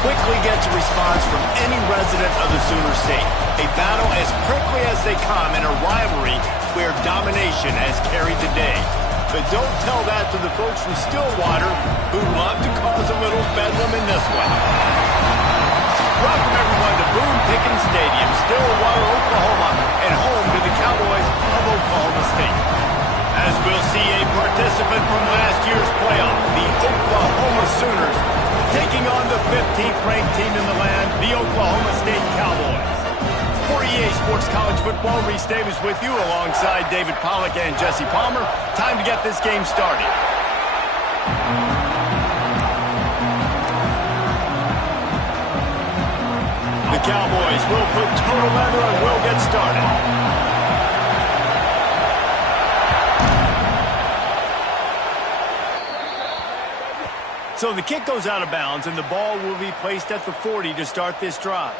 quickly gets a response from any resident of the Sooner State. A battle as prickly as they come in a rivalry where domination has carried the day. But don't tell that to the folks from Stillwater who love to cause a little bedlam in this one. Welcome everyone to Boone Pickens Stadium, Stillwater, Oklahoma, and home to the Cowboys of Oklahoma State. As we'll see a participant from last year's playoff, the Oklahoma Sooners, taking on the 15th ranked team in the land, the Oklahoma State Cowboys. For EA Sports College Football, Reese Davis with you alongside David Pollack and Jesse Palmer. Time to get this game started. The Cowboys will put total leather and will get started. So the kick goes out of bounds, and the ball will be placed at the 40 to start this drive.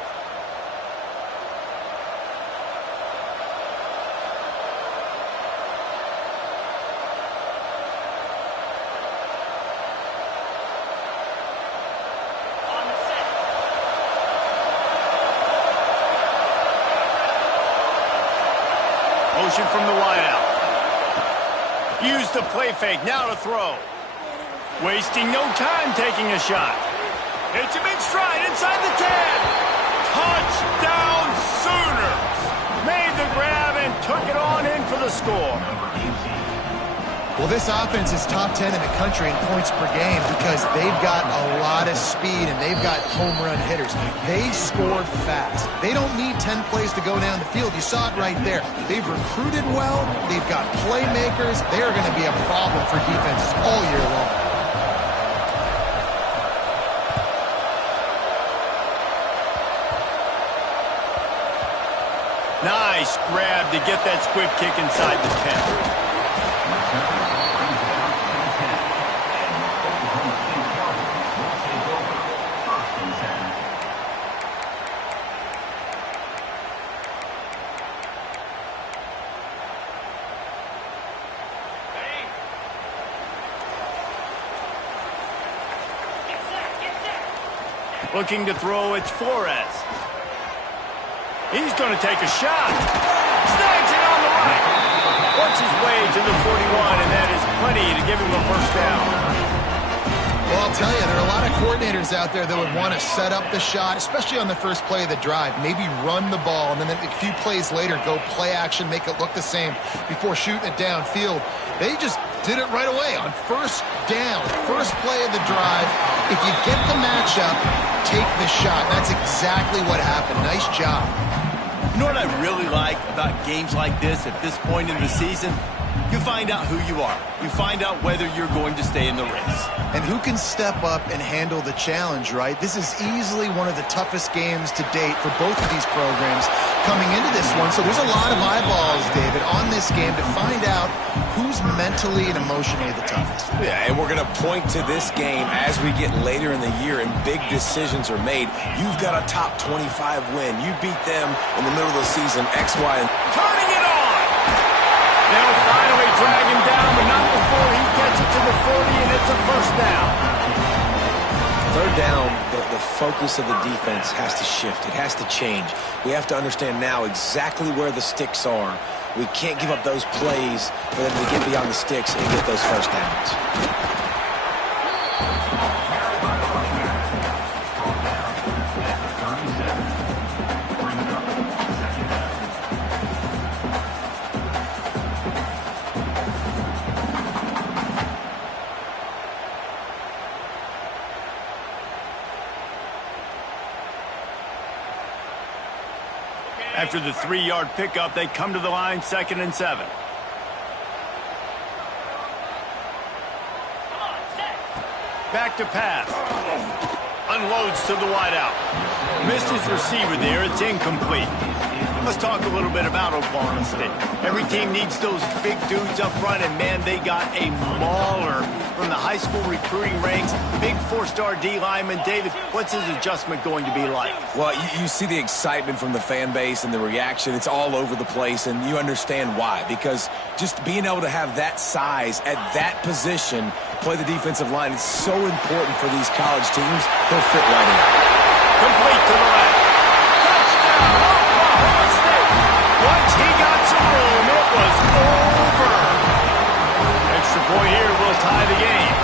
Motion from the wideout. Use the play fake, now to throw. Wasting no time taking a shot. It's him in stride inside the 10. Touchdown Sooners. Made the grab and took it on in for the score. Well, this offense is top 10 in the country in points per game because they've got a lot of speed and they've got home run hitters. They score fast. They don't need 10 plays to go down the field. You saw it right there. They've recruited well. They've got playmakers. They are going to be a problem for defenses all year long. Nice grab to get that squib kick inside the 10. Looking to throw, it's Flores. He's going to take a shot. Snags it on the right. Works his way to the 41, and that is plenty to give him a first down. Well, I'll tell you, there are a lot of coordinators out there that would want to set up the shot, especially on the first play of the drive. Maybe run the ball, and then a few plays later, go play action, make it look the same before shooting it downfield. They just did it right away on first down, first play of the drive. If you get the matchup, take the shot. That's exactly what happened. Nice job. You know what I really like about games like this at this point in the season? You find out who you are. You find out whether you're going to stay in the race. And who can step up and handle the challenge, right? This is easily one of the toughest games to date for both of these programs coming into this one. So there's a lot of eyeballs, David, on this game to find out who's mentally and emotionally the toughest. Yeah, and we're going to point to this game as we get later in the year and big decisions are made. You've got a top 25 win. You beat them in the middle of the season, X, Y, and... Turning it on! They'll finally drag him down, but not before he gets it to the 40, and it's a first down. Third down, the focus of the defense has to shift. It has to change. We have to understand now exactly where the sticks are. We can't give up those plays for them to get beyond the sticks and get those first downs. After the 3-yard pickup, they come to the line, 2nd and 7. Back to pass. Unloads to the wideout. Missed his receiver there. It's incomplete. Let's talk a little bit about Oklahoma State. Every team needs those big dudes up front, and, man, they got a mauler from the high school recruiting ranks. Big 4-star D lineman. David, what's his adjustment going to be like? Well, you see the excitement from the fan base and the reaction. It's all over the place, and you understand why. Because just being able to have that size at that position, play the defensive line, it's so important for these college teams. He'll fit right in. Complete to the left. Touchdown, Oklahoma State. Once he got some room, it was over. Extra point here will tie the game.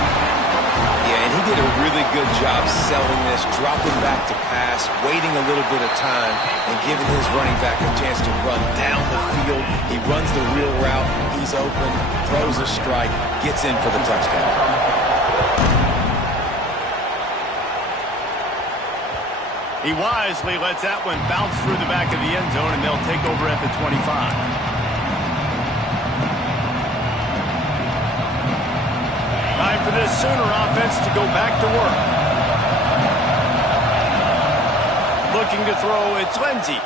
Yeah, and he did a really good job selling this, dropping back to pass, waiting a little bit of time, and giving his running back a chance to run down the field. He runs the real route. He's open, throws a strike, gets in for the touchdown. He wisely lets that one bounce through the back of the end zone, and they'll take over at the 25. Time for this Sooner offense to go back to work. Looking to throw, it's Lindsey.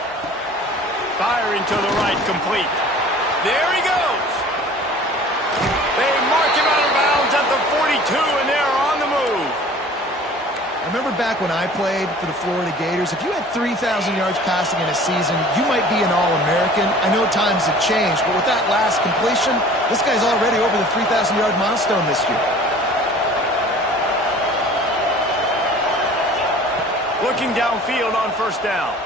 Firing to the right, complete. There he goes. They mark him out of bounds at the 42, and they're on the move. I remember back when I played for the Florida Gators, if you had 3,000 yards passing in a season, you might be an All-American. I know times have changed, but with that last completion, this guy's already over the 3,000-yard milestone this year. Looking downfield on first down.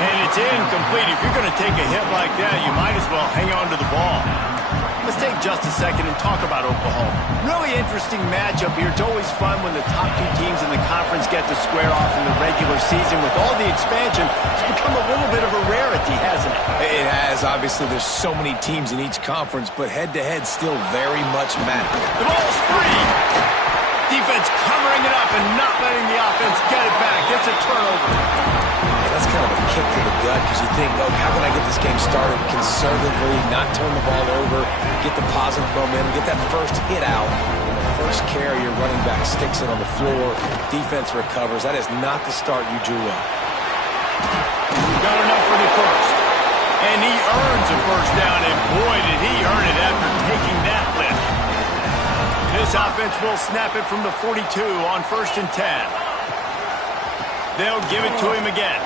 And it's incomplete. If you're going to take a hit like that, you might as well hang on to the ball. Let's take just a second and talk about Oklahoma. Really interesting matchup here. It's always fun when the top two teams in the conference get to square off in the regular season. With all the expansion, it's become a little bit of a rarity, hasn't it? It has. Obviously, there's so many teams in each conference, but head-to-head still very much matter. The ball's free. Defense covering it up and not letting the offense get it back. Gets a turnover. Yeah, that's kind of a kick to the gut because you think, oh, how can I get this game started conservatively, not turn the ball over, get the positive momentum, get that first hit out. And the first carry, your running back sticks it on the floor. Defense recovers. That is not the start you drew up. Got enough for the first. And he earns a first down, and boy, did he earn it after taking that lift. This offense will snap it from the 42 on 1st and 10. They'll give it to him again.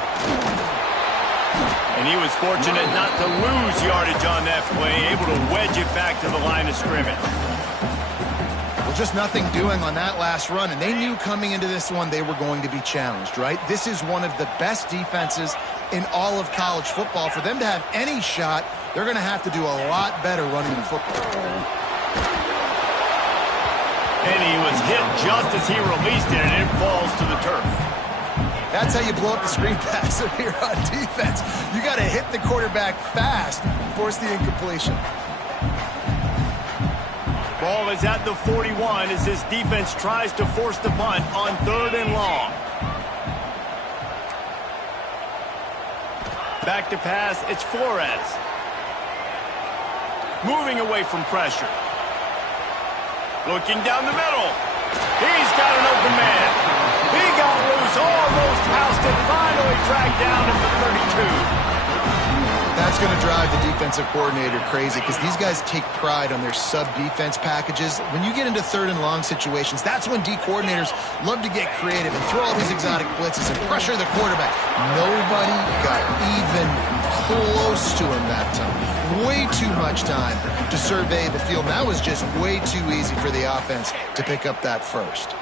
And he was fortunate not to lose yardage on that play, able to wedge it back to the line of scrimmage. Well, just nothing doing on that last run, and they knew coming into this one they were going to be challenged, right? This is one of the best defenses in all of college football. For them to have any shot, they're going to have to do a lot better running the football. And he was hit just as he released it, and it falls to the turf. That's how you blow up the screen pass if you're on defense. You got to hit the quarterback fast and force the incompletion. Ball is at the 41 as this defense tries to force the punt on 3rd and long. Back to pass, it's Flores. moving away from pressure. Looking down the middle. He's got an open man. He got loose, almost housed it, finally dragged down at the 32. That's going to drive the defensive coordinator crazy because these guys take pride on their sub-defense packages. When you get into 3rd and long situations, that's when D coordinators love to get creative and throw all these exotic blitzes and pressure the quarterback. Nobody got even close to him that time. Way too much time to survey the field. That was just way too easy for the offense to pick up that first.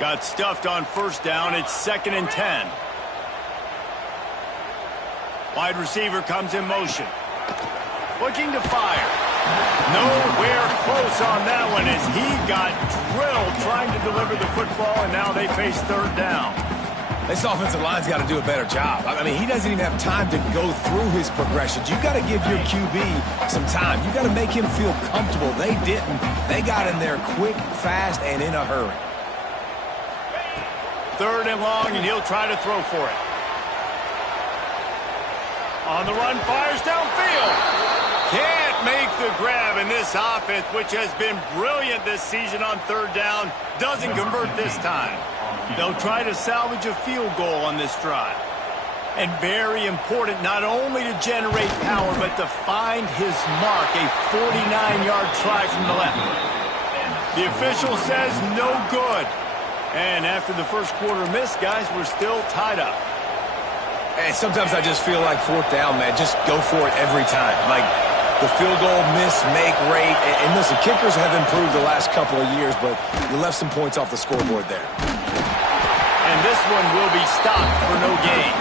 Got stuffed on 1st down. It's 2nd and 10. Wide receiver comes in motion. Looking to fire. Nowhere close on that one as he got drilled trying to deliver the football, and now they face 3rd down. This offensive line's got to do a better job. I mean, he doesn't even have time to go through his progressions. You got to give your QB some time. You got to make him feel comfortable. They didn't. They got in there quick, fast, and in a hurry. 3rd and long, and he'll try to throw for it. On the run, fires downfield. Can't make the grab, and this offense, which has been brilliant this season on 3rd down, doesn't convert this time. They'll try to salvage a field goal on this drive. And very important, not only to generate power, but to find his mark, a 49-yard try from the left. The official says no good. And after the first quarter miss, guys, we're still tied up. And sometimes I just feel like 4th down, man. Just go for it every time. Like the field goal miss-make rate. And listen, kickers have improved the last couple of years, but you left some points off the scoreboard there. And this one will be stopped for no gain.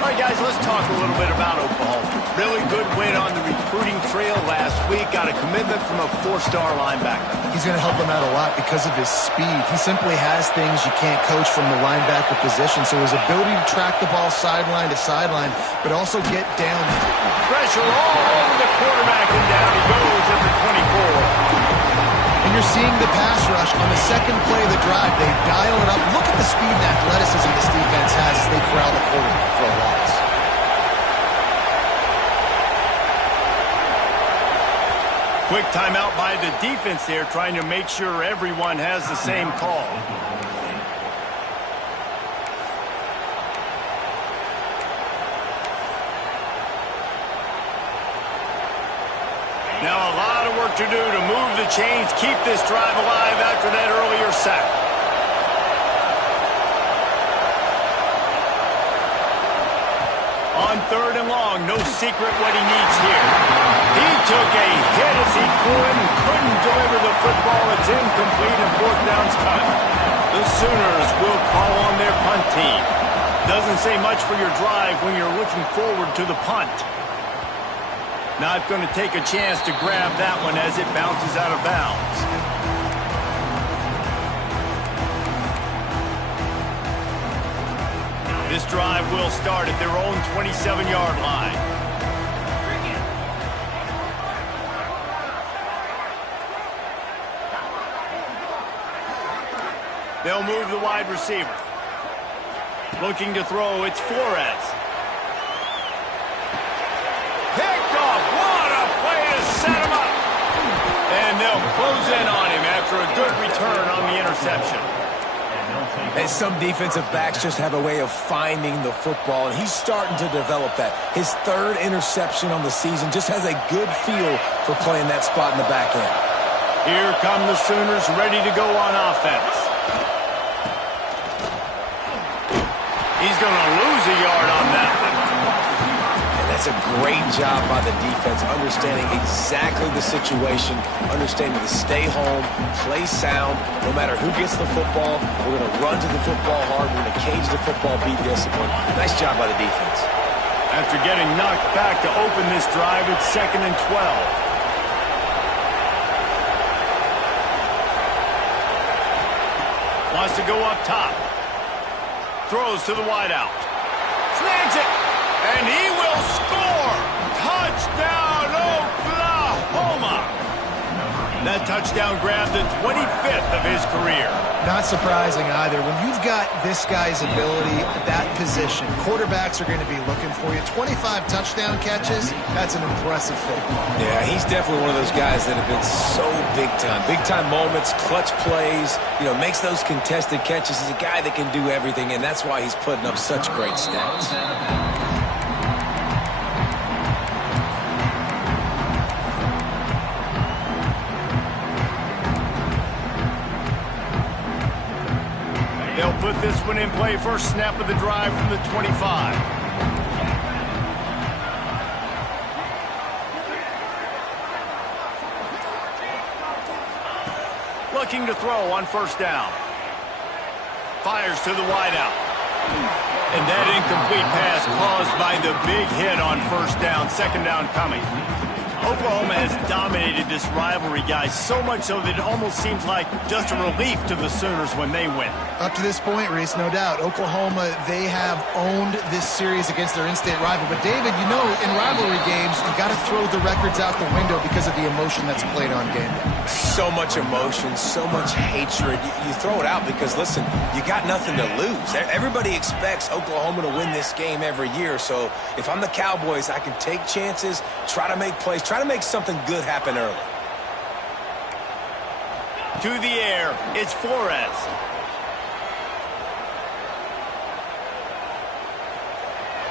All right, guys, let's talk a little bit about Oklahoma. Really good win on the recruiting trail last week. Got a commitment from a 4-star linebacker. He's going to help them out a lot because of his speed. He simply has things you can't coach from the linebacker position. So his ability to track the ball sideline to sideline, but also get down. Pressure all over the quarterback, and down he goes at the 24. And you're seeing the pass rush on the 2nd play of the drive. They dial it up. Look at the speed and athleticism this defense has as they corral the quarterback for a loss. Quick timeout by the defense there, trying to make sure everyone has the same call. Now a lot of work to do to move the chains, keep this drive alive after that earlier sack. On 3rd and long, no secret what he needs here. He took a hit as he couldn't deliver the football. It's incomplete and 4th down's cut. The Sooners will call on their punt team. Doesn't say much for your drive when you're looking forward to the punt. Not going to take a chance to grab that one as it bounces out of bounds. This drive will start at their own 27-yard line. They'll move the wide receiver. Looking to throw, it's Flores. Picked off, what a play to set him up. And they'll close in on him after a good return on the interception. And some defensive backs just have a way of finding the football, and he's starting to develop that. His 3rd interception on the season, just has a good feel for playing that spot in the back end. Here come the Sooners ready to go on offense. He's going to lose a yard on that one. And that's a great job by the defense, understanding exactly the situation, understanding to stay home, play sound. No matter who gets the football, we're going to run to the football hard. We're going to cage the football, be disciplined. Nice job by the defense. After getting knocked back to open this drive, it's 2nd and 12. Wants to go up top. Throws to the wideout. Snags it. And he will score. Touchdown, Oklahoma. That touchdown grabbed the 25th of his career. Not surprising either. When you've got this guy's ability at that position, quarterbacks are going to be looking for you. 25 touchdown catches, that's an impressive feat. Yeah, he's definitely one of those guys that have been so big time. Big time moments, clutch plays, makes those contested catches. He's a guy that can do everything, and that's why he's putting up such great stats. They'll put this one in play first snap of the drive from the 25. Looking to throw on first down. Fires to the wideout. And that incomplete pass caused by the big hit on first down. Second down coming. Oklahoma has dominated this rivalry, guys, so much so that it almost seems like just a relief to the Sooners when they win. Up to this point, Reese, no doubt, Oklahoma, they have owned this series against their in-state rival. But, David, in rivalry games, you got to throw the records out the window because of the emotion that's played on game day. So much emotion, so much hatred. You throw it out because, listen, you got nothing to lose. Everybody expects Oklahoma to win this game every year. So if I'm the Cowboys, I can take chances, try to make plays, try to make something good happen early. To the air, it's Flores.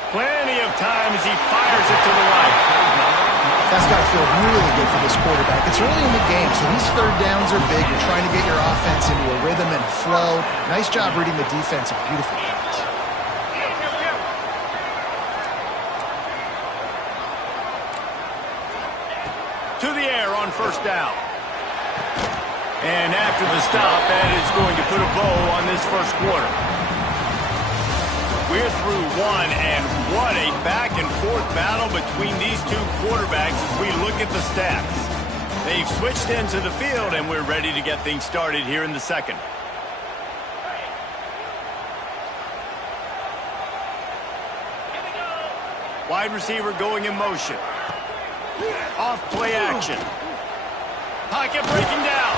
Plenty of time as he fires it to the right. That's got to feel really good for this quarterback. It's early in the game, so these third downs are big. You're trying to get your offense into a rhythm and flow. Nice job reading the defense. A beautiful pass. To the air on first down. And after the stop, that is going to put a bow on this first quarter. We're through one, and what a back-and-forth battle between these two quarterbacks as we look at the stats. They've switched into the field, and we're ready to get things started here in the second. Wide receiver going in motion. Off play action. Pocket breaking down.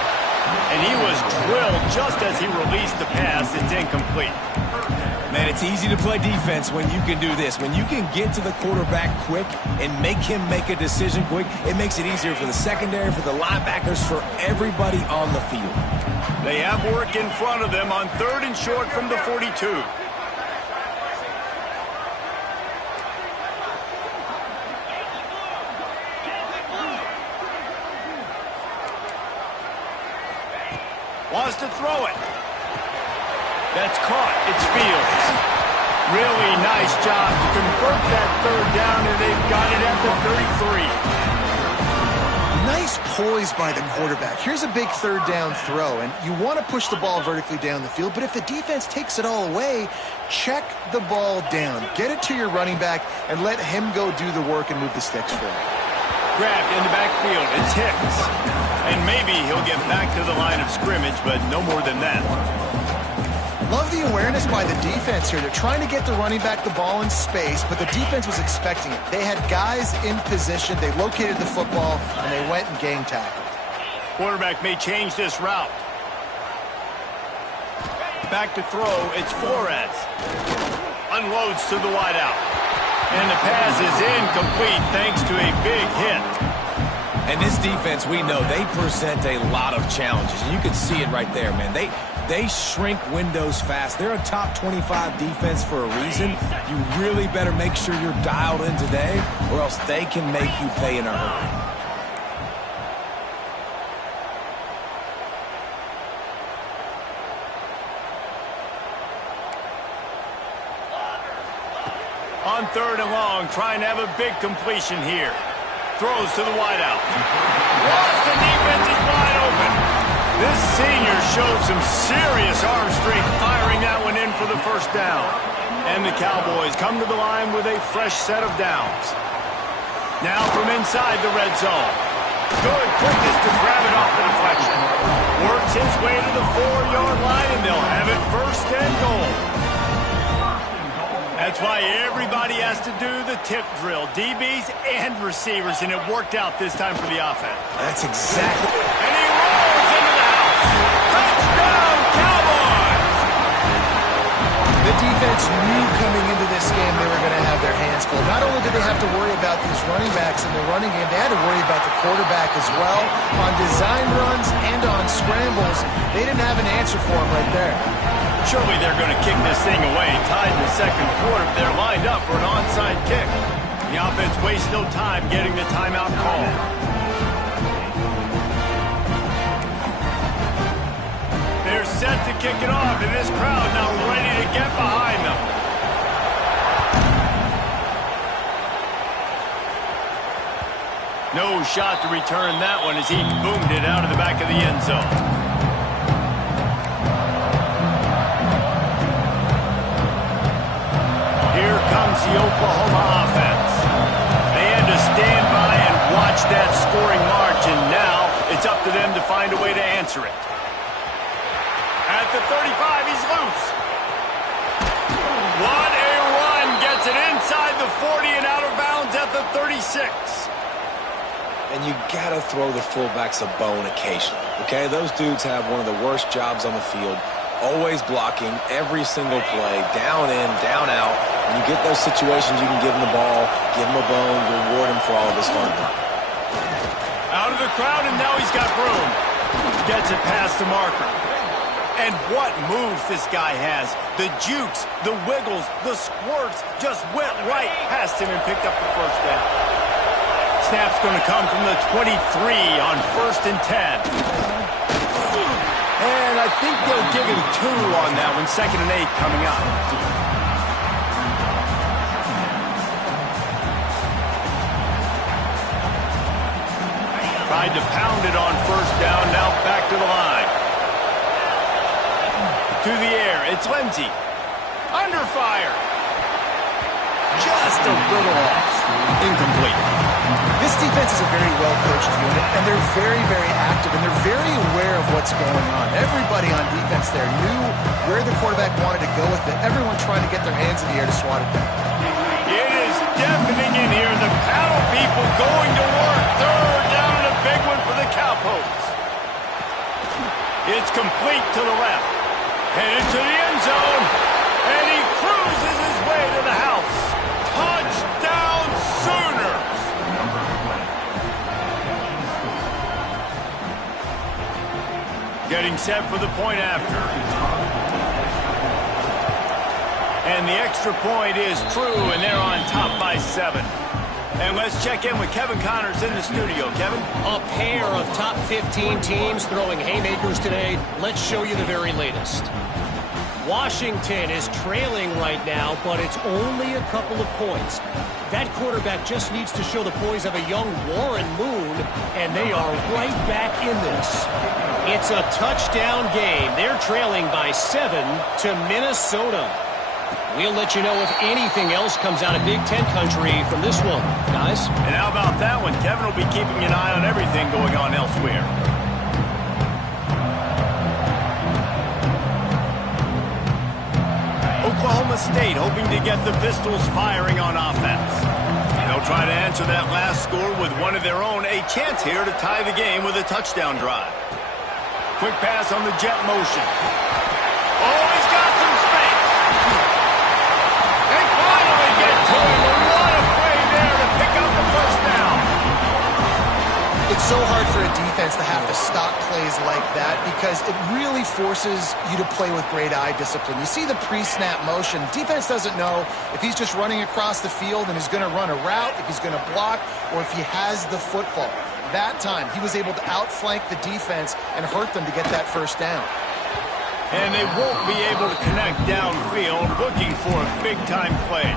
And he was drilled just as he released the pass. It's incomplete. Man, it's easy to play defense when you can do this. When you can get to the quarterback quick and make him make a decision quick, it makes it easier for the secondary, for the linebackers, for everybody on the field. They have work in front of them on third and short from the 42. Wants to throw it. That's caught. It's Fields. Really nice job to convert that third down, and they've got it at the 33. Nice poise by the quarterback. Here's a big third down throw, and you want to push the ball vertically down the field, but if the defense takes it all away, check the ball down. Get it to your running back and let him go do the work and move the sticks for it. Grabbed in the backfield. It's Hicks. And maybe he'll get back to the line of scrimmage, but no more than that. Love the awareness by the defense here. They're trying to get the running back the ball in space, but the defense was expecting it. They had guys in position. They located the football, and they went and gang tackled. Quarterback may change this route. Back to throw. It's Flores. Unloads to the wideout. And the pass is incomplete thanks to a big hit. And this defense, we know, they present a lot of challenges. And you can see it right there, man. They shrink windows fast. They're a top 25 defense for a reason. You really better make sure you're dialed in today, or else they can make you pay in a hurry. On third and long, trying to have a big completion here. Throws to the wideout. Washington defense is wide open. This senior showed some serious arm strength firing that one in for the first down. And the Cowboys come to the line with a fresh set of downs. Now from inside the red zone. Good quickness to grab it off the deflection. Works his way to the 4-yard line, and they'll have it first and goal. That's why everybody has to do the tip drill, DBs and receivers, and it worked out this time for the offense. That's exactly. And he Touchdown, Cowboys! The defense knew coming into this game they were going to have their hands full. Not only did they have to worry about these running backs in the running game, they had to worry about the quarterback as well. On design runs and on scrambles, they didn't have an answer for him right there. Surely they're going to kick this thing away. Tied in the second quarter. They're lined up for an onside kick. The offense wastes no time getting the timeout call. They're set to kick it off, and this crowd now ready to get behind them. No shot to return that one as he boomed it out of the back of the end zone. Here comes the Oklahoma offense. They had to stand by and watch that scoring march, and now it's up to them to find a way to answer it. At the 35, he's loose. What a run! Gets it inside the 40 and out of bounds at the 36. And you got to throw the fullbacks a bone occasionally, okay? Those dudes have one of the worst jobs on the field, always blocking every single play, down in, down out. When you get those situations, you can give him the ball, give him a bone, reward him for all of his hard work. Out of the crowd, and now he's got room. Gets it past the marker. And what moves this guy has. The jukes, the wiggles, the squirts just went right past him and picked up the first down. Snap's going to come from the 23 on 1st and 10. And I think they'll give him 2 on that one. 2nd and 8 coming up. Tried to pound it on 1st down. Now back to the line. To the air, it's Lindsey. Under fire. Just a little off. Incomplete. This defense is a very well-coached unit, and they're very, very active, and they're very aware of what's going on. Everybody on defense there knew where the quarterback wanted to go with it. Everyone trying to get their hands in the air to swat it down. It is deafening in here. The paddle people going to work. 3rd down and a big one for the Cowpokes. It's complete to the left. Headed to the end zone, and he cruises his way to the house. Touchdown, Sooners! Getting set for the point after. And the extra point is true, and they're on top by 7. And let's check in with Kevin Connors in the studio. Kevin? A pair of top 15 teams throwing haymakers today. Let's show you the very latest. Washington is trailing right now, but it's only a couple of points. That quarterback just needs to show the poise of a young Warren Moon, and they are right back in this. It's a touchdown game. They're trailing by 7 to Minnesota. We'll let you know if anything else comes out of Big Ten country from this one, guys. And how about that one? Kevin will be keeping an eye on everything going on elsewhere. Oklahoma State hoping to get the Pistols firing on offense. They'll try to answer that last score with one of their own. A chance here to tie the game with a touchdown drive. Quick pass on the jet motion. Oh, he's got some space. They finally get to him. What a play there to pick up the first down. It's so hard for a defense to have to stop plays like that because it really forces you to play with great eye discipline. You see the pre-snap motion. Defense doesn't know if he's just running across the field and he's going to run a route, if he's going to block, or if he has the football. That time, he was able to outflank the defense and hurt them to get that first down. And they won't be able to connect downfield, looking for a big-time play.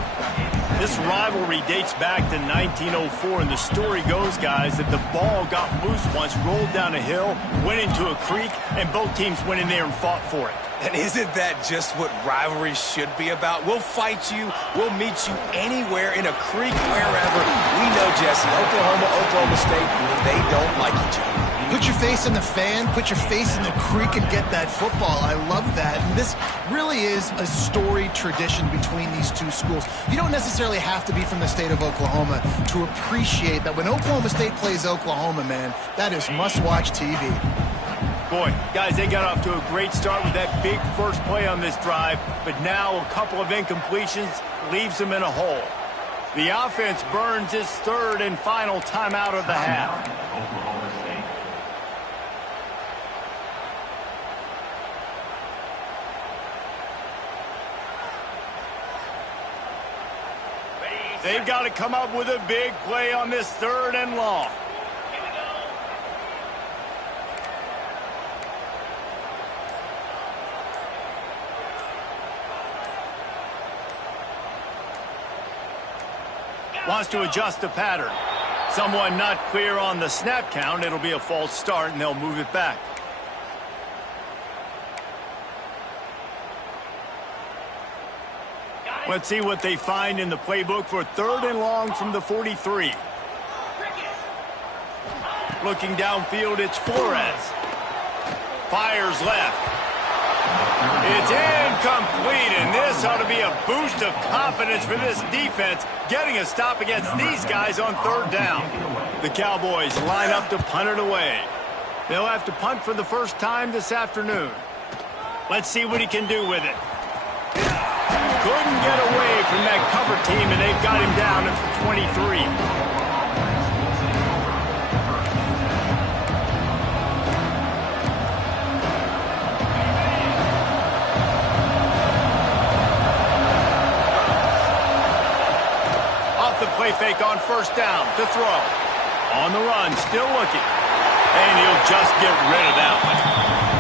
This rivalry dates back to 1904, and the story goes, guys, that the ball got loose once, rolled down a hill, went into a creek, and both teams went in there and fought for it. And isn't that just what rivalry should be about? We'll fight you. We'll meet you anywhere, in a creek, wherever. We know, Jesse, Oklahoma State, they don't like each other. Put your face in the fan, put your face in the creek and get that football. I love that. And this really is a storied tradition between these two schools. You don't necessarily have to be from the state of Oklahoma to appreciate that when Oklahoma State plays Oklahoma, man, that is must-watch TV. Boy, guys, they got off to a great start with that big first play on this drive, but now a couple of incompletions leaves them in a hole. The offense burns its third and final timeout of the half. They've got to come up with a big play on this third and long. Wants to adjust the pattern. Someone not clear on the snap count. It'll be a false start, and they'll move it back. Let's see what they find in the playbook for third and long from the 43. Looking downfield, it's Flores. Fires left. It's incomplete, and this ought to be a boost of confidence for this defense, getting a stop against these guys on third down. The Cowboys line up to punt it away. They'll have to punt for the first time this afternoon. Let's see what he can do with it. Couldn't get away from that cover team, and they've got him down at the 23. The play fake on first down to throw. On the run, still looking. And he'll just get rid of that one.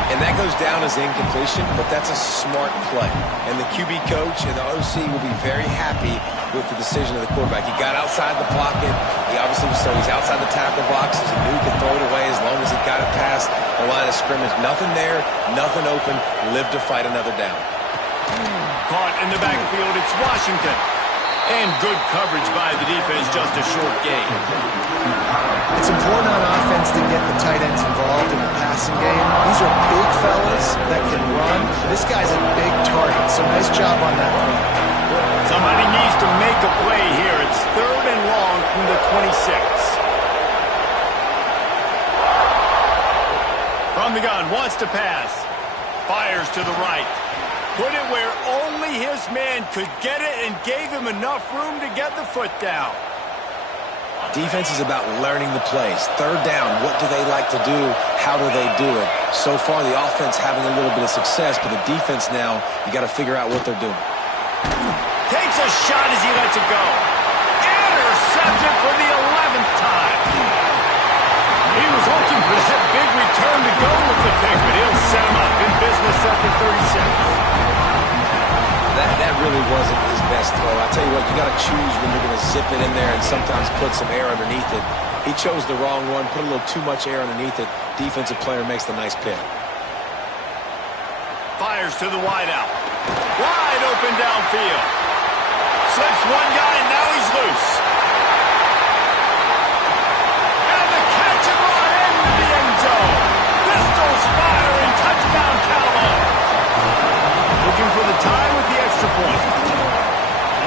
And that goes down as incompletion, but that's a smart play. And the QB coach and the OC will be very happy with the decision of the quarterback. He got outside the pocket. He obviously was so he's outside the tackle box. He knew he could throw it away as long as he got it past the line of scrimmage. Nothing there, nothing open. Live to fight another down. Caught in the backfield, it's Washington. And good coverage by the defense, just a short gain. It's important on offense to get the tight ends involved in the passing game. These are big fellas that can run. This guy's a big target, so nice job on that one. Somebody needs to make a play here. It's third and long from the 26. From the gun, wants to pass. Fires to the right. Put it where only his man could get it and gave him enough room to get the foot down. Defense is about learning the plays. Third down, what do they like to do? How do they do it? So far, the offense having a little bit of success, but the defense now, you got to figure out what they're doing. Takes a shot as he lets it go. Intercepted for the 11th time. He was looking for that big return to go with the pick, but he'll set him up in business at the 36. That really wasn't his best throw. I tell you what, you got to choose when you're going to zip it in there and sometimes put some air underneath it. He chose the wrong one, put a little too much air underneath it. Defensive player makes the nice pick. Fires to the wideout. Wide open downfield. Slips one guy, and now he's loose. And the catch and run into the end zone. Pistols firing, touchdown Cowboys. Looking for the tie with the extra point.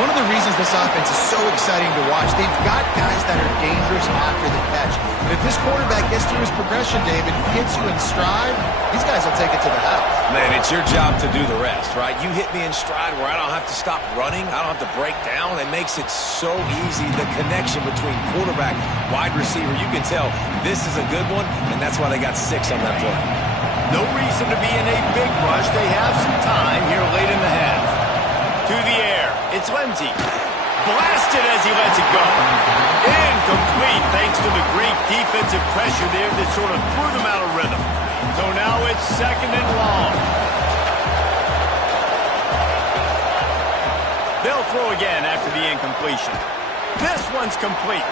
One of the reasons this offense is so exciting to watch, they've got guys that are dangerous after the catch. And if this quarterback gets through his progression, David, hits you in stride, these guys will take it to the house. Man, it's your job to do the rest, right? You hit me in stride where I don't have to stop running. I don't have to break down. It makes it so easy, the connection between quarterback, wide receiver. You can tell this is a good one, and that's why they got 6 on that play. No reason to be in a big rush. They have some time here late in the half. To the air. It's Lindsey. Blasted as he lets it go. Incomplete thanks to the great defensive pressure there that sort of threw them out of rhythm. So now it's second and long. They'll throw again after the incompletion. This one's complete.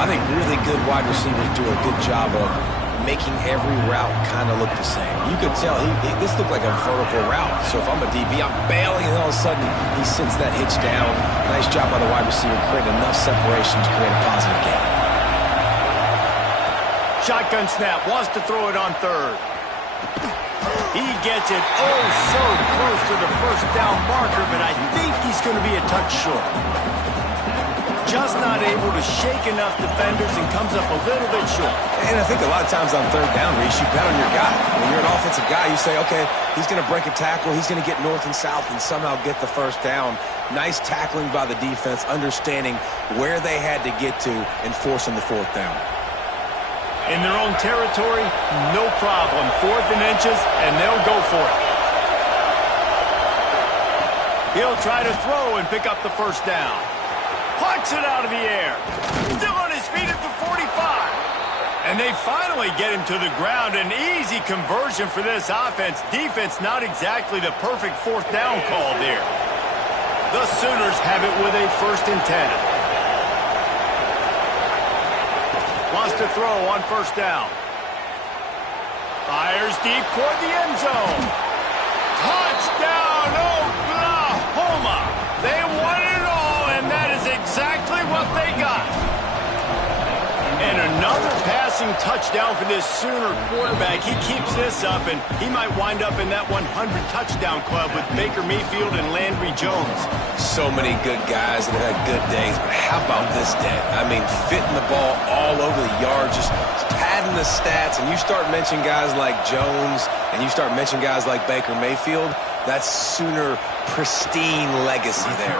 I think really good wide receivers do a good job of making every route kind of look the same. You could tell this looked like a vertical route. So if I'm a DB, I'm bailing, and all of a sudden he sits that hitch down. Nice job by the wide receiver, creating enough separation to create a positive gain. Shotgun snap, wants to throw it on third. He gets it oh so close to the first down marker, but I think he's going to be a touch short. just not able to shake enough defenders and comes up a little bit short. And I think a lot of times on third down, Reese, you bet on your guy. When you're an offensive guy, you say, okay, he's going to break a tackle, he's going to get north and south and somehow get the first down. Nice tackling by the defense, understanding where they had to get to and forcing the fourth down. In their own territory, no problem. 4th and inches, and they'll go for it. He'll try to throw and pick up the first down. Plucks it out of the air. Still on his feet at the 45. And they finally get him to the ground. An easy conversion for this offense. Defense not exactly the perfect 4th down call there. The Sooners have it with a 1st and 10. Wants to throw on 1st down. Fires deep toward the end zone. Touchdown, Oklahoma! They won it all, and that is exactly what they got. And another passing touchdown for this Sooner quarterback. He keeps this up, and he might wind up in that 100-touchdown club with Baker Mayfield and Landry Jones. So many good guys that have had good days, but how about this day? I mean, fitting the ball all over the yard, just padding the stats, and you start mentioning guys like Jones, and you start mentioning guys like Baker Mayfield, that's Sooner pristine legacy there.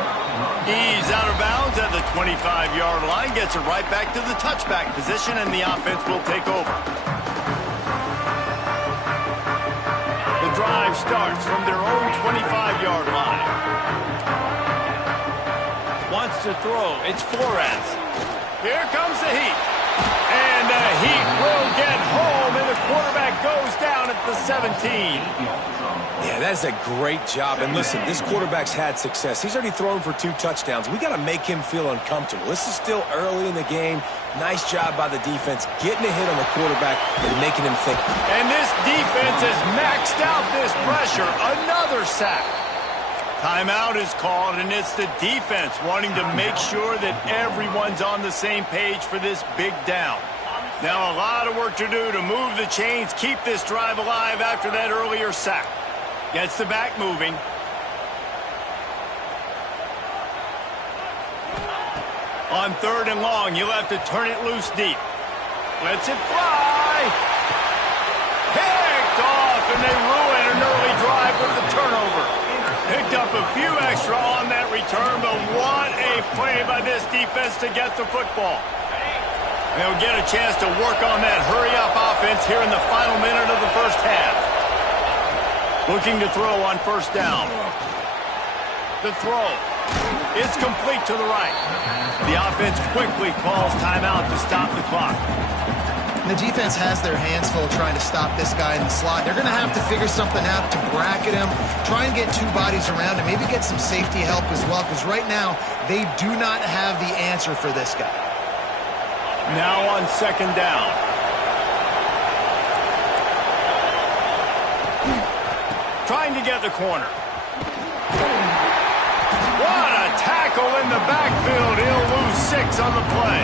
He's out of bounds at the 25-yard line, gets it right back to the touchback position, and the offense will take over. The drive starts from their own 25-yard line. Wants to throw. It's Flores. Here comes the heat. And the heat will get home, and the quarterback goes down at the 17. Yeah, that's a great job. And listen, this quarterback's had success. He's already thrown for 2 touchdowns. We got to make him feel uncomfortable. This is still early in the game. Nice job by the defense, getting a hit on the quarterback and making him think. And this defense has maxed out this pressure. Another sack. Timeout is called, and it's the defense wanting to make sure that everyone's on the same page for this big down. Now a lot of work to do to move the chains, keep this drive alive after that earlier sack. Gets the back moving. On 3rd and long, you'll have to turn it loose deep. Lets it fly. Picked off, and they ruin an early drive with the turnover. Picked up a few extra on that return, but what a play by this defense to get the football. They'll get a chance to work on that hurry-up offense here in the final minute of the first half. Looking to throw on 1st down. The throw. It's complete to the right. The offense quickly calls timeout to stop the clock. The defense has their hands full trying to stop this guy in the slot. They're going to have to figure something out to bracket him, try and get 2 bodies around him, maybe get some safety help as well, because right now they do not have the answer for this guy. Now on 2nd down. Trying to get the corner. What a tackle in the backfield. He'll lose 6 on the play.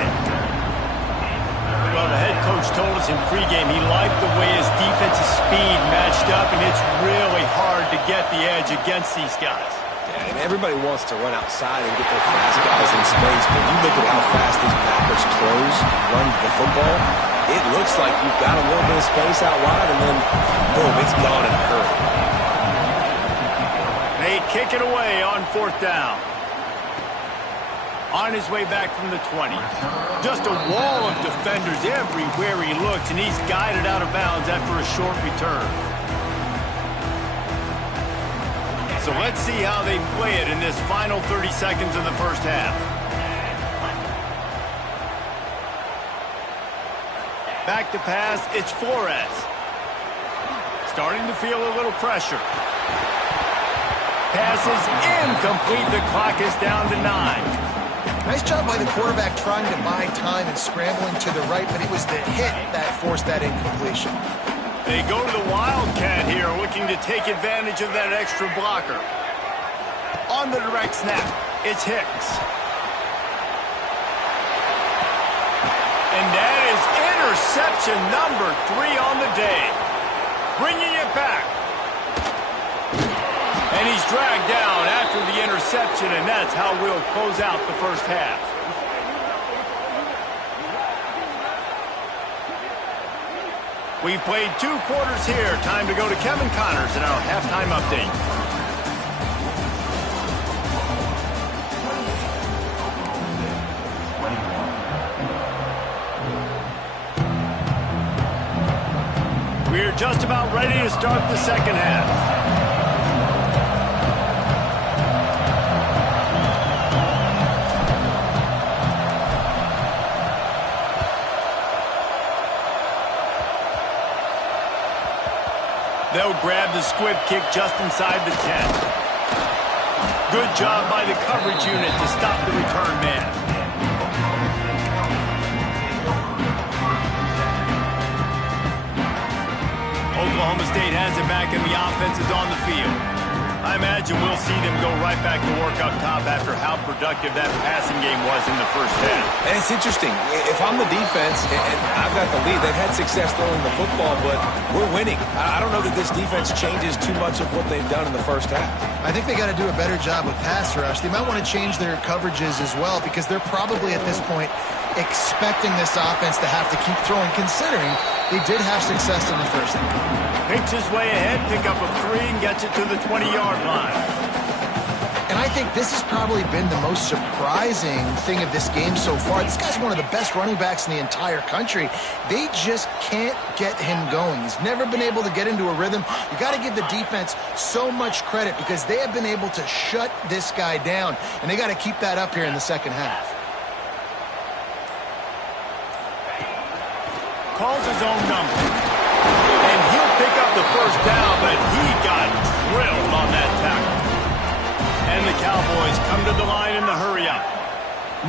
Well, the head coach told us in pregame he liked the way his defensive speed matched up, and it's really hard to get the edge against these guys. Yeah, and everybody wants to run outside and get their fast guys in space, but you look at how fast these Packers close, run the football, it looks like you've got a little bit of space out wide, and then, boom, it's gone in a hurry. They kick it away on 4th down. On his way back from the 20. Just a wall of defenders everywhere he looks, and he's guided out of bounds after a short return. So let's see how they play it in this final 30 seconds of the first half. Back to pass, it's Flores. Starting to feel a little pressure. Pass is incomplete. The clock is down to 9. Nice job by the quarterback trying to buy time and scrambling to the right, but it was the hit that forced that incompletion. They go to the Wildcat here, looking to take advantage of that extra blocker. On the direct snap, it's Hicks. And that is interception number 3 on the day. Bringing it back. And he's dragged down after the interception, and that's how we'll close out the first half. We've played 2 quarters here. Time to go to Kevin Connors in our halftime update. We're just about ready to start the second half. They'll grab the squib kick just inside the 10. Good job by the coverage unit to stop the return man. Oklahoma State has it back and the offense is on the field. I imagine we'll see them go right back to work up top after how productive that passing game was in the first half. And it's interesting. If I'm the defense and I've got the lead, they've had success throwing the football, but we're winning. I don't know that this defense changes too much of what they've done in the first half. I think they got to do a better job with pass rush. They might want to change their coverages as well because they're probably at this point expecting this offense to have to keep throwing, considering they did have success in the first half. Picks his way ahead, pick up a 3, and gets it to the 20-yard line. And I think this has probably been the most surprising thing of this game so far. This guy's one of the best running backs in the entire country. They just can't get him going. He's never been able to get into a rhythm. You got to give the defense so much credit because they have been able to shut this guy down, and they got to keep that up here in the second half. Calls his own number. And he'll pick up the first down, but he got drilled on that tackle. And the Cowboys come to the line in the hurry-up.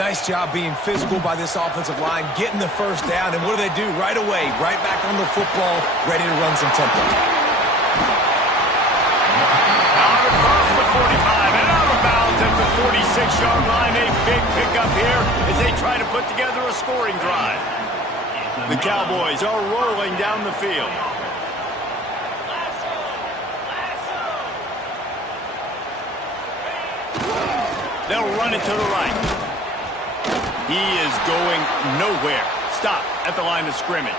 Nice job being physical by this offensive line, getting the first down, and what do? Right away, right back on the football, ready to run some tempo. Out across the 45 and out of bounds at the 46-yard line. A big pickup here as they try to put together a scoring drive. The Cowboys are rolling down the field. They'll run it to the right. He is going nowhere. Stop at the line of scrimmage.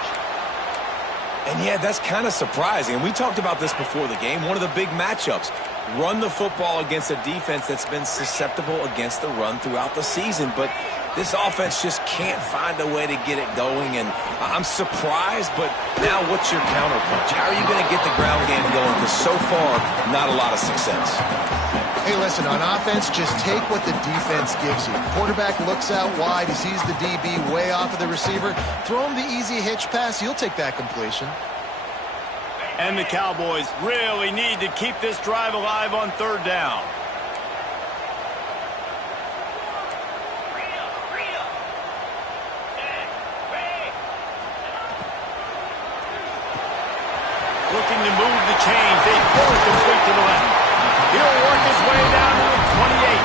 And yeah, that's kind of surprising. We talked about this before the game. One of the big matchups. Run the football against a defense that's been susceptible against the run throughout the season. But this offense just can't find a way to get it going. And I'm surprised, but now what's your counterpunch? How are you going to get the ground game going? Because so far, not a lot of success. Hey, listen, on offense, just take what the defense gives you. Quarterback looks out wide. He sees the DB way off of the receiver. Throw him the easy hitch pass. He'll take that completion. And the Cowboys really need to keep this drive alive on third down. Looking to move the chains. They throw it complete to the left. He'll work his way down to the 28.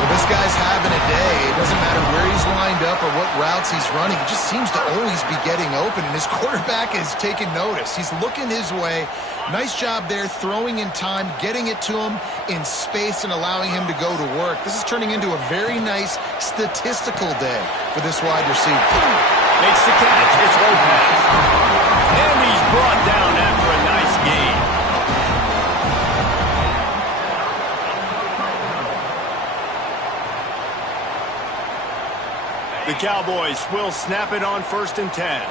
Well, this guy's having a day. It doesn't matter where he's lined up or what routes he's running. He just seems to always be getting open, and his quarterback is taking notice. He's looking his way. Nice job there, throwing in time, getting it to him in space and allowing him to go to work. This is turning into a very nice statistical day for this wide receiver. Makes the catch. It's Lopez. And he's brought down after a nice game. The Cowboys will snap it on 1st and 10.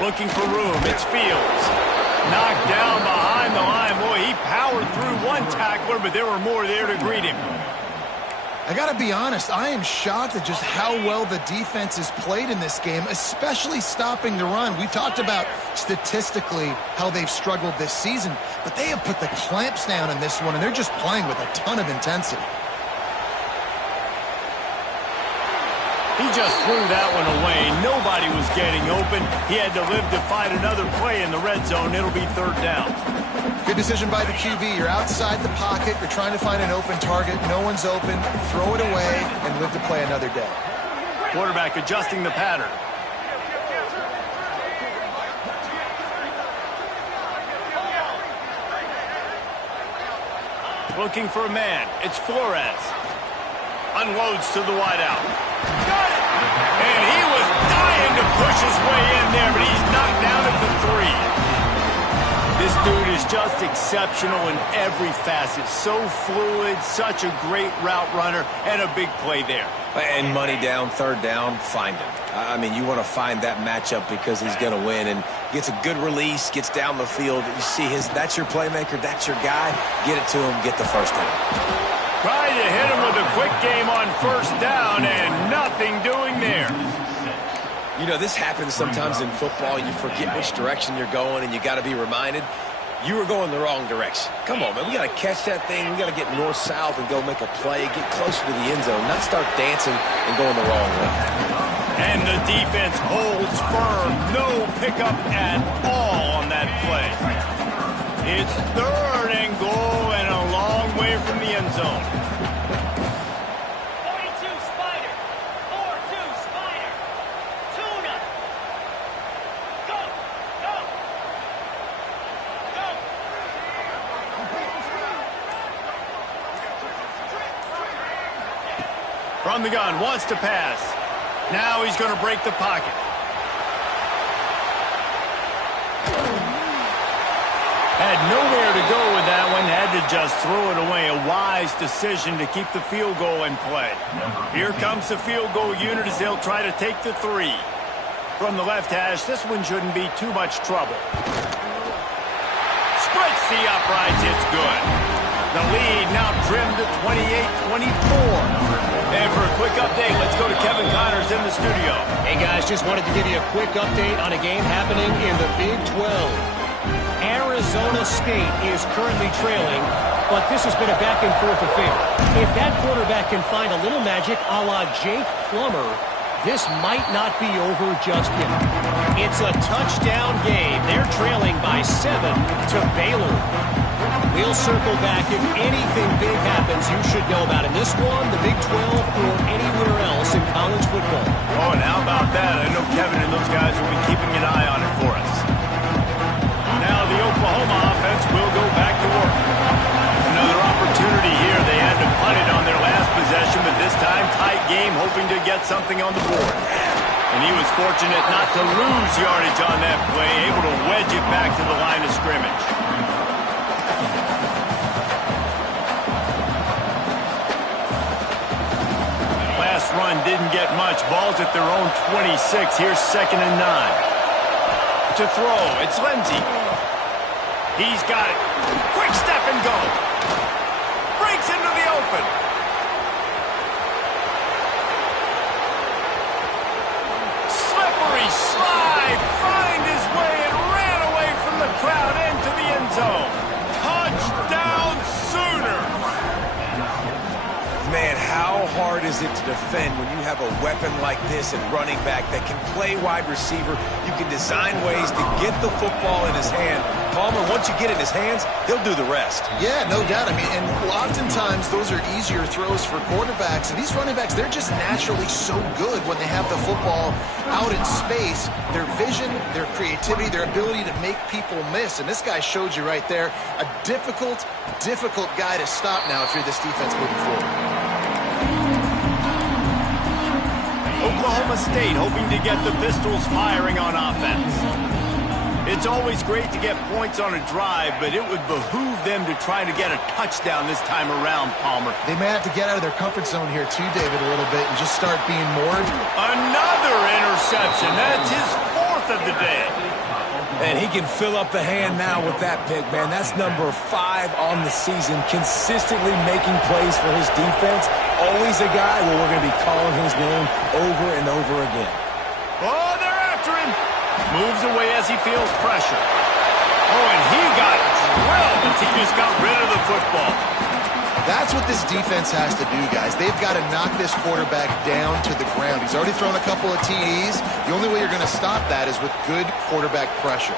Looking for room. It's Fields. Knocked down behind the line. Boy, he powered through one tackler, but there were more there to greet him. I got to be honest, I am shocked at just how well the defense has played in this game, especially stopping the run. We talked about statistically how they've struggled this season, but they have put the clamps down in this one, and they're just playing with a ton of intensity. He just threw that one away. Nobody was getting open. He had to live to fight another play in the red zone. It'll be third down. Good decision by the QB. You're outside the pocket. You're trying to find an open target. No one's open. Throw it away and live to play another day. Quarterback adjusting the pattern. Looking for a man. It's Flores. Unloads to the wideout. And he was dying to push his way in there, but he's knocked down at the 3. This dude is just exceptional in every facet. So fluid, such a great route runner, and a big play there. And money down, third down, find him. I mean, you want to find that matchup because he's going to win. And gets a good release, gets down the field. You see that's your playmaker, that's your guy. Get it to him, get the first down. Trying to hit him with a quick game on first down, and nothing doing there. You know, this happens sometimes in football. You forget which direction you're going, and you got to be reminded, you were going the wrong direction. Come on, man. We got to catch that thing. We got to get north-south and go make a play, get closer to the end zone, not start dancing and going the wrong way. And the defense holds firm. No pickup at all on that play. It's third and goal and a long way from the end zone. From the gun, wants to pass. Now he's going to break the pocket. Had nowhere to go with that one. Had to just throw it away. A wise decision to keep the field goal in play. Here comes the field goal unit as they'll try to take the 3. From the left hash, this one shouldn't be too much trouble. Splits the uprights. It's good. The lead now trimmed to 28-24. And for a quick update, let's go to Kevin Connors in the studio. Hey, guys, just wanted to give you a quick update on a game happening in the Big 12. Arizona State is currently trailing, but this has been a back-and-forth affair. If that quarterback can find a little magic a la Jake Plummer, this might not be over just yet. It's a touchdown game. They're trailing by 7 to Baylor. We'll circle back. If anything big happens, you should know about it. This one, the Big 12, or anywhere else in college football. Oh, and how about that? I know Kevin and those guys will be keeping an eye on it for us. Now the Oklahoma offense will go back to work. Another opportunity here. They had to punt it on their last possession, but this time tight game, hoping to get something on the board. And he was fortunate not to lose yardage on that play, able to wedge it back to the line of scrimmage. Last run didn't get much. Ball's at their own 26. Here's 2nd and 9. To throw, it's Lindsey. He's got it. Quick step and go. Breaks into the open. Slippery slide. Find his way and ran away from the crowd into the end zone. Touchdown Sooners. Man, how hard is it to defend when you have a weapon like this at running back that can play wide receiver? You can design ways to get the football in his hand. Palmer, once you get it in his hands, he'll do the rest. Yeah, no doubt. I mean, and oftentimes those are easier throws for quarterbacks. And these running backs, they're just naturally so good when they have the football out in space. Their vision, their creativity, their ability to make people miss. And this guy showed you right there, a difficult guy to stop now if you're this defense moving forward. Oklahoma State hoping to get the Pistols firing on offense. It's always great to get points on a drive, but it would behoove them to try to get a touchdown this time around, Palmer. They may have to get out of their comfort zone here too, David, a little bit and just start being more. Another interception. That's his 4th of the day. And he can fill up the hand now with that pick, man. That's number 5 on the season, consistently making plays for his defense. Always a guy where we're going to be calling his name over and over again. Oh, they're after him. Moves away as he feels pressure. Oh, and he got drilled as he just got rid of the football. That's what this defense has to do, guys. They've got to knock this quarterback down to the ground. He's already thrown a couple of TDs. The only way you're going to stop that is with good quarterback pressure.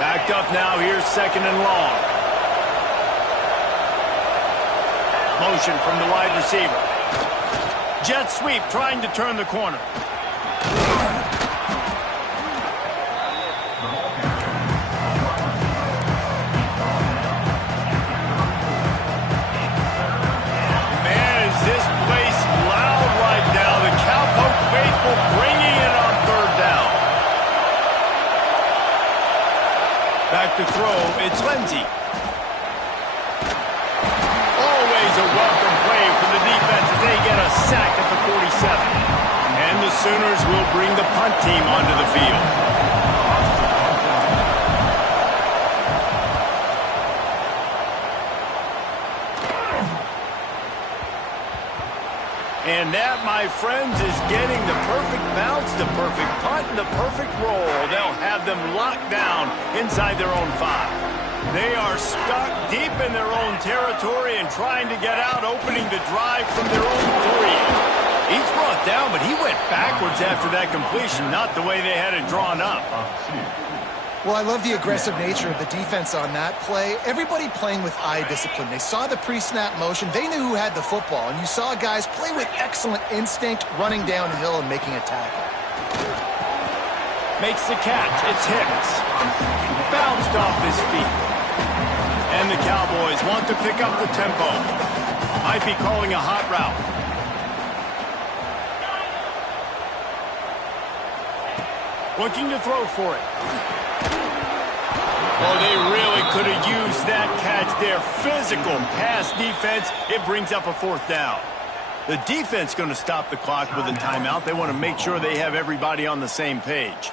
Backed up now. Here's 2nd and long. Motion from the wide receiver. Jet sweep trying to turn the corner. Man, is this place loud right to throw. It's Ncaa26. Always a welcome play for the defense as they get a sack at the 47. And the Sooners will bring the punt team onto the field. And that, my friends, is getting the perfect bounce, the perfect punt, and the perfect roll. They'll have them locked down inside their own 5. They are stuck deep in their own territory and trying to get out, opening the drive from their own 3. He's brought down, but he went backwards after that completion, not the way they had it drawn up. Well, I love the aggressive nature of the defense on that play. Everybody playing with eye discipline. They saw the pre-snap motion. They knew who had the football, and you saw guys play with excellent instinct, running downhill and making a tackle. Makes the catch. It's Hicks. Bounced off his feet. And the Cowboys want to pick up the tempo. Might be calling a hot route. Looking to throw for it. Oh, they really could have used that catch there. Physical pass defense. It brings up a 4th down. The defense going to stop the clock with a timeout. They want to make sure they have everybody on the same page.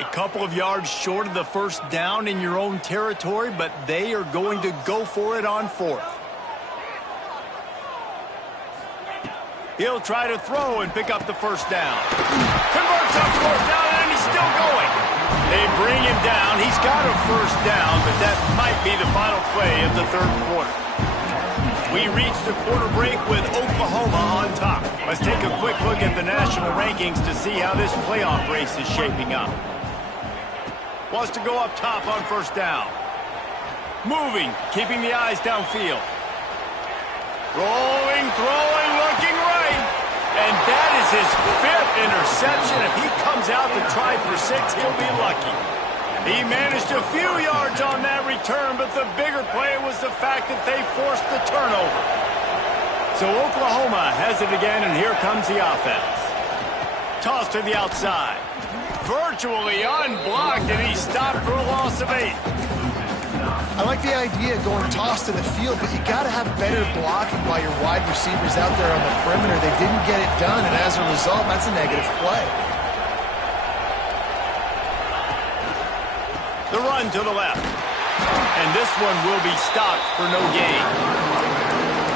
A couple of yards short of the 1st down in your own territory, but they are going to go for it on 4th. He'll try to throw and pick up the 1st down. Converts on 4th down, and he's still going. They bring him down. He's got a 1st down, but that might be the final play of the 3rd quarter. We reach the quarter break with Oklahoma on top. Let's take a quick look at the national rankings to see how this playoff race is shaping up. Wants to go up top on 1st down. Moving, keeping the eyes downfield. Rolling, throwing, looking right. And that is his 5th interception. If he comes out to try for 6, he'll be lucky. He managed a few yards on that return, but the bigger play was the fact that they forced the turnover. So Oklahoma has it again, and here comes the offense. Toss to the outside. Virtually unblocked, and he's stopped for a loss of 8. I like the idea of going toss to the field, but you got to have better blocking by your wide receivers out there on the perimeter. They didn't get it done, and as a result, that's a negative play. The run to the left. And this one will be stopped for no gain.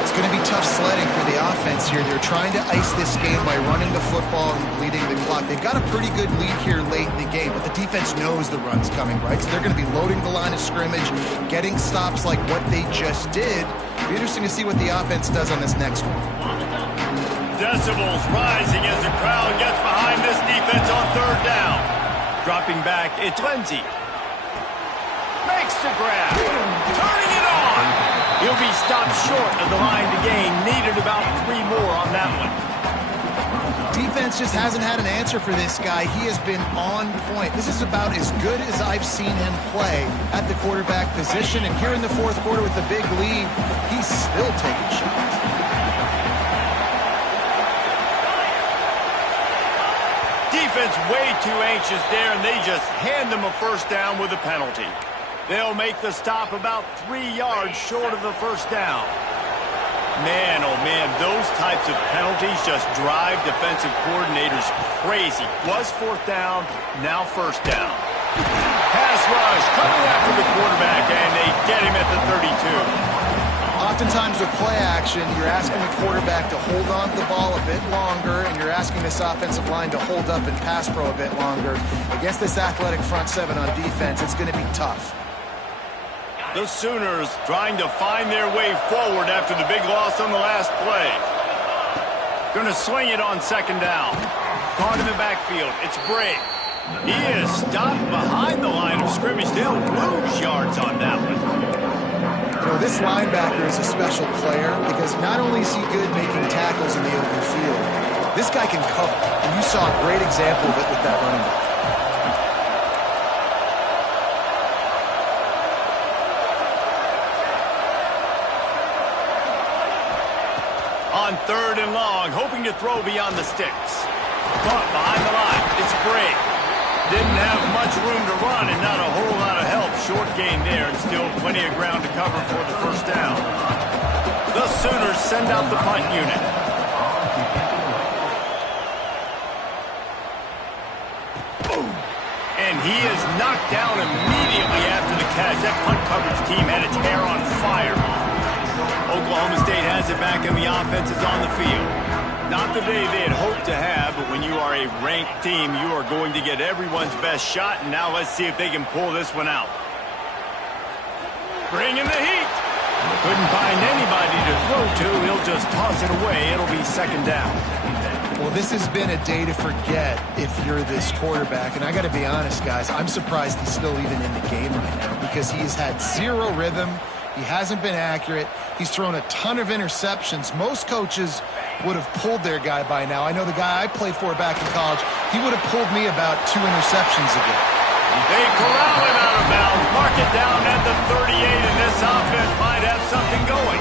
It's going to be tough sledding for the offense here. They're trying to ice this game by running the football and bleeding the clock. They've got a pretty good lead here late in the game, but the defense knows the run's coming, right? So they're going to be loading the line of scrimmage, getting stops like what they just did. It'll be interesting to see what the offense does on this next one. Decibels rising as the crowd gets behind this defense on 3rd down. Dropping back, it's Ncaa26. Makes the grab. Turning it on. He'll be stopped short of the line to gain. Needed about 3 more on that one. Defense just hasn't had an answer for this guy. He has been on point. This is about as good as I've seen him play at the quarterback position. And here in the 4th quarter with the big lead, he's still taking shots. Defense way too anxious there, and they just hand them a 1st down with a penalty. They'll make the stop about 3 yards short of the 1st down. Man, oh man, those types of penalties just drive defensive coordinators crazy. Was 4th down, now 1st down. Pass rush coming after the quarterback, and they get him at the 32. Oftentimes with play action, you're asking the quarterback to hold on to the ball a bit longer, and you're asking this offensive line to hold up and pass pro a bit longer. Against this athletic front 7 on defense, it's going to be tough. The Sooners trying to find their way forward after the big loss on the last play. Going to swing it on 2nd down. Caught in the backfield. It's Bray. He is stopped behind the line of scrimmage. They'll lose yards on that one. You know, this linebacker is a special player because not only is he good making tackles in the open field, this guy can cover. And you saw a great example of it with that running back. On 3rd and long, hoping to throw beyond the sticks. Caught behind the line. It's Bray. Didn't have much room to run and not a whole lot of help. Short gain there and still plenty of ground to cover for the first down. The Sooners send out the punt unit. And he is knocked down immediately after the catch. That punt coverage team had its hair on fire. Oklahoma State has it back and the offense is on the field. Not the day they had hoped to have, but when you are a ranked team, you are going to get everyone's best shot, and now let's see if they can pull this one out. Bringing the heat. Couldn't find anybody to throw to. He'll just toss it away. It'll be second down. Well, this has been a day to forget if you're this quarterback. And I got to be honest, guys, I'm surprised he's still even in the game right now because he's had zero rhythm. He hasn't been accurate. He's thrown a ton of interceptions. Most coaches would have pulled their guy by now. I know the guy I played for back in college, he would have pulled me about 2 interceptions ago. They corral him out of bounds. Mark it down at the 38, and this offense might have something going.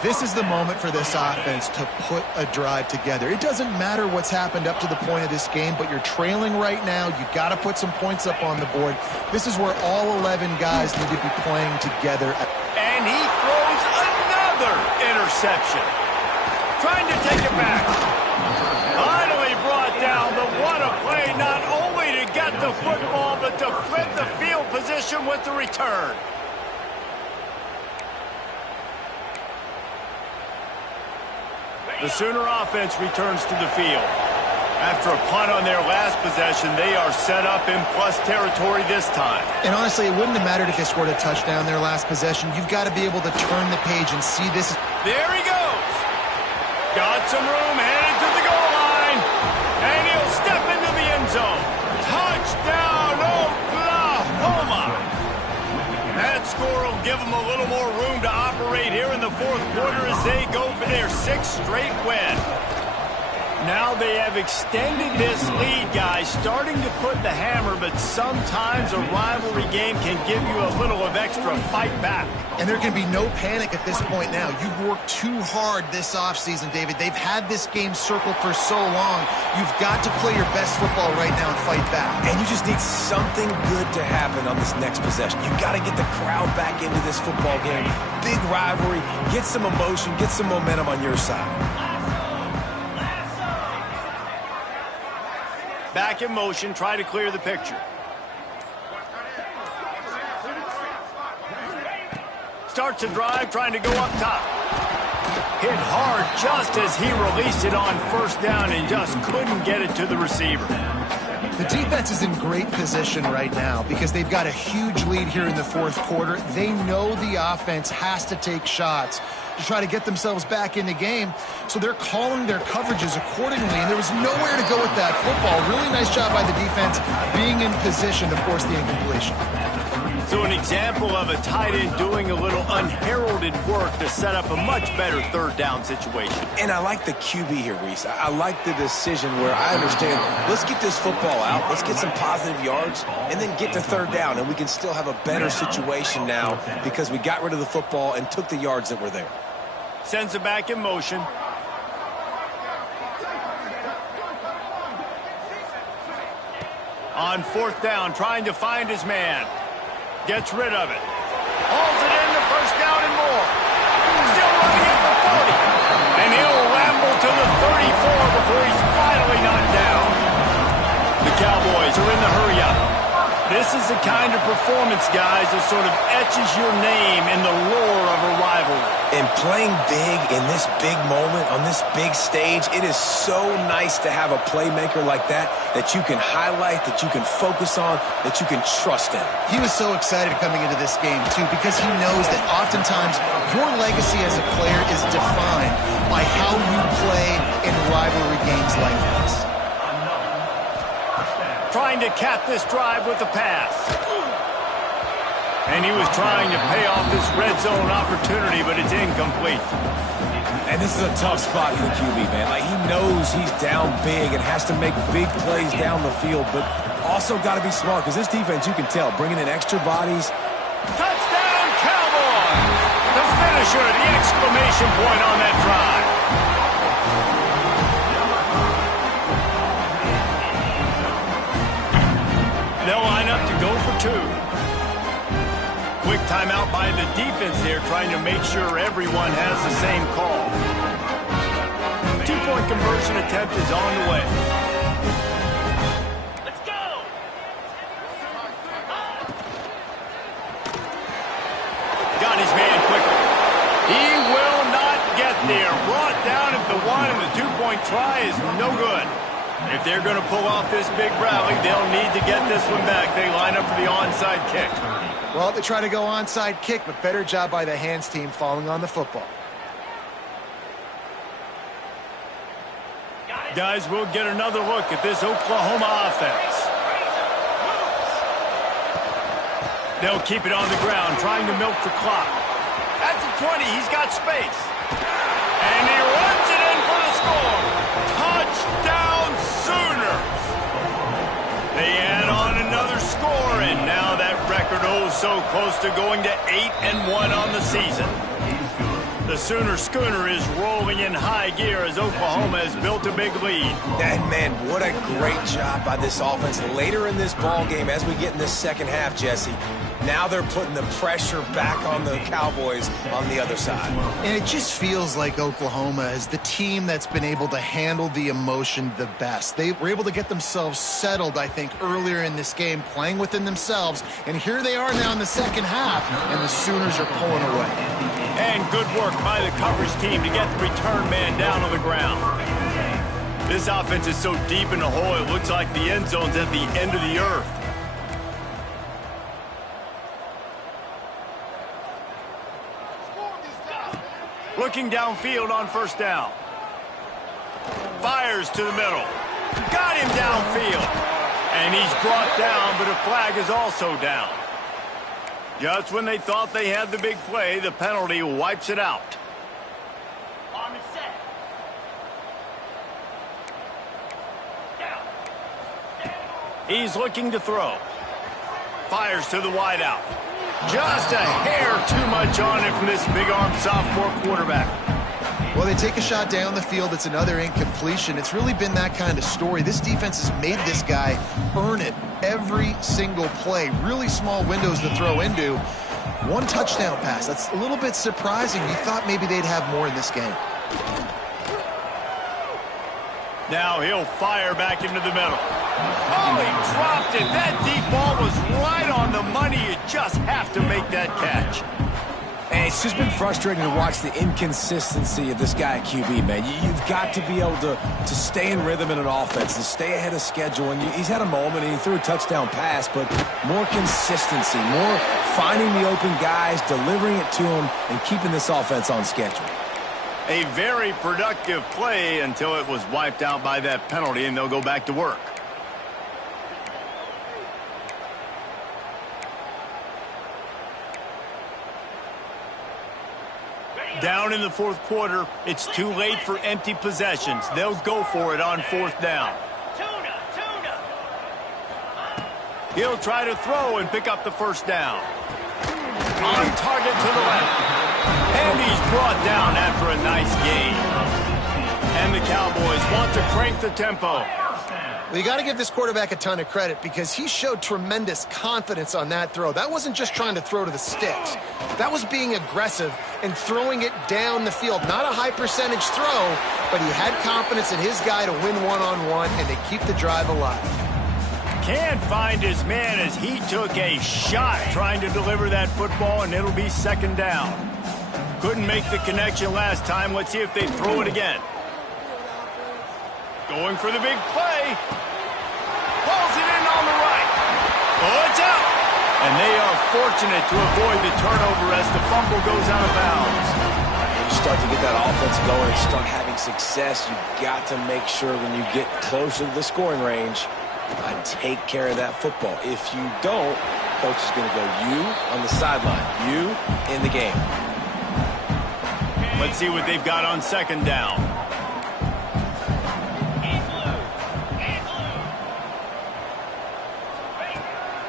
This is the moment for this offense to put a drive together. It doesn't matter what's happened up to the point of this game, but you're trailing right now. You got to put some points up on the board. This is where all 11 guys need to be playing together. And he throws another interception. Trying to take it back. Finally brought down, but what a play, not only to get the football, but to flip the field position with the return. The Sooner offense returns to the field. After a punt on their last possession, they are set up in plus territory this time. And honestly, it wouldn't have mattered if they scored a touchdown their last possession. You've got to be able to turn the page and see this. There he goes. Got some room, headed to the goal line. And he'll step into the end zone. Touchdown, Oklahoma. That score will give them a little more room to operate here in the fourth quarter as they go for their 6th straight win. Now they have extended this lead, guys, starting to put the hammer, but sometimes a rivalry game can give you a little of extra fight back. And there can be no panic at this point now. You've worked too hard this offseason, David. They've had this game circled for so long. You've got to play your best football right now and fight back. And you just need something good to happen on this next possession. You got to get the crowd back into this football game. Big rivalry. Get some emotion. Get some momentum on your side. Back in motion, try to clear the picture. Starts a drive, trying to go up top. Hit hard just as he released it on first down and just couldn't get it to the receiver. The defense is in great position right now because they've got a huge lead here in the fourth quarter. They know the offense has to take shots to try to get themselves back in the game. So they're calling their coverages accordingly, and there was nowhere to go with that football. Really nice job by the defense being in position to force the incompletion. So an example of a tight end doing a little unheralded work to set up a much better third down situation. And I like the QB here, Reese. I like the decision where I understand, let's get this football out, let's get some positive yards, and then get to third down, and we can still have a better situation now because we got rid of the football and took the yards that were there. Sends it back in motion. On fourth down, trying to find his man. Gets rid of it. Hauls it in the first down and more. Still running at the 40. And he'll ramble to the 34 before he's finally knocked down. The Cowboys are in the hurry up. This is the kind of performance, guys, that sort of etches your name in the lore of a rivalry. And playing big in this big moment, on this big stage, it is so nice to have a playmaker like that you can highlight, that you can focus on, that you can trust in. He was so excited coming into this game, too, because he knows that oftentimes your legacy as a player is defined by how you play in rivalry games like this. Trying to cap this drive with a pass. And he was trying to pay off this red zone opportunity, but it's incomplete. And this is a tough spot for the QB, man. Like, he knows he's down big and has to make big plays down the field, but also got to be smart because this defense, you can tell, bringing in extra bodies. Touchdown, Cowboys! The finisher, the exclamation point on that drive. timeout by the defense there, trying to make sure everyone has the same call. Two-point conversion attempt is on the way. Let's go! Got his man quickly. He will not get there. Brought down at the one, and the two-point try is no good. If they're going to pull off this big rally, they'll need to get this one back. They line up for the onside kick. Well, they try to go onside kick, but better job by the hands team falling on the football. Guys, we'll get another look at this Oklahoma offense. They'll keep it on the ground, trying to milk the clock. At the 20, he's got space. And he runs it in for the score. Touchdown Sooners! They add on another score, and now that record so close to going to 8-1 on the season. The Sooner Schooner is rolling in high gear as Oklahoma has built a big lead. And man, what a great job by this offense later in this ball game as we get in this second half, Jesse. Now they're putting the pressure back on the Cowboys on the other side. And it just feels like Oklahoma is the team that's been able to handle the emotion the best. They were able to get themselves settled, I think, earlier in this game, playing within themselves. And here they are now in the second half, and the Sooners are pulling away. And good work by the coverage team to get the return man down on the ground. This offense is so deep in the hole, it looks like the end zone's at the end of the earth. Looking downfield on first down. Fires to the middle. Got him downfield. And he's brought down, but a flag is also down. Just when they thought they had the big play, the penalty wipes it out. On the set. He's looking to throw. Fires to the wideout. Just a hair too much on it from this big-arm sophomore quarterback. Well, they take a shot down the field. It's another incompletion. It's really been that kind of story. This defense has made this guy earn it every single play. Really small windows to throw into. One touchdown pass. That's a little bit surprising. You thought maybe they'd have more in this game. Now he'll fire back into the middle. Oh, he dropped it. That deep ball was right on the money. You just have to make that catch. And it's just been frustrating to watch the inconsistency of this guy at QB, man. You've got to be able to stay in rhythm in an offense, to stay ahead of schedule. And he's had a moment, and he threw a touchdown pass, but more consistency, more finding the open guys, delivering it to them, and keeping this offense on schedule. A very productive play until it was wiped out by that penalty, and they'll go back to work. Down in the fourth quarter, it's too late for empty possessions. They'll go for it on fourth down. He'll try to throw and pick up the first down. On target to the left. And he's brought down after a nice gain. And the Cowboys want to crank the tempo. Well, you got to give this quarterback a ton of credit because he showed tremendous confidence on that throw. That wasn't just trying to throw to the sticks. That was being aggressive and throwing it down the field. Not a high percentage throw, but he had confidence in his guy to win one-on-one and to keep the drive alive. Can't find his man as he took a shot trying to deliver that football, and it'll be second down. Couldn't make the connection last time. Let's see if they throw it again. Going for the big play. Pulls it in on the right. Oh, it's out. And they are fortunate to avoid the turnover as the fumble goes out of bounds. You start to get that offense going and start having success, you've got to make sure when you get closer to the scoring range, take care of that football. If you don't, coach is going to go you on the sideline, you in the game. Let's see what they've got on second down.